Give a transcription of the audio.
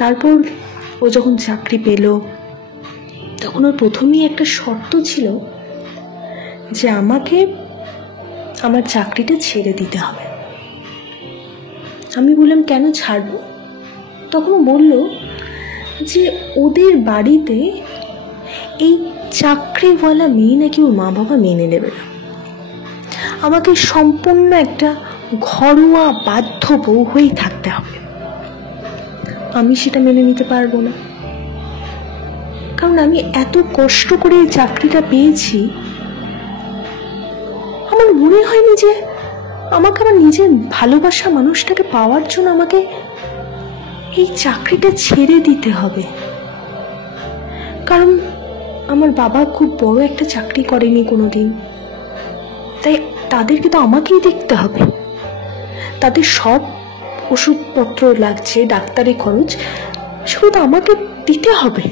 তারপর ও যখন চাকরি পেল তখন ওর প্রথমেই একটা শর্ত ছিল যে আমাকে আমার চাকরিটা ছেড়ে দিতে হবে। আমি বললাম কেন ছাড়বো? তখন বলল যে ওদের বাড়িতে এই চাকরিওয়ালা মেয়ে নাকি ওর মা বাবা মেনে নেবে না, আমাকে সম্পূর্ণ একটা ঘরোয়া বাধ্য বউ হয়েই থাকতে হবে। আমি সেটা মেনে নিতে পারবো না, কারণ আমি এত কষ্ট করে এই চাকরিটা পেয়েছি। আমার মনে হয়নি যে আমাকে আমার নিজের ভালোবাসা মানুষটাকে পাওয়ার জন্য আমাকে এই চাকরিটা ছেড়ে দিতে হবে। কারণ আমার বাবা খুব বড় একটা চাকরি করেনি কোনোদিন, তাই তাদেরকে তো আমাকেই দেখতে হবে। তাদের সব ওষুধপত্র লাগছে, ডাক্তারি খরচ, সেগুলো তো আমাকে দিতে হবে।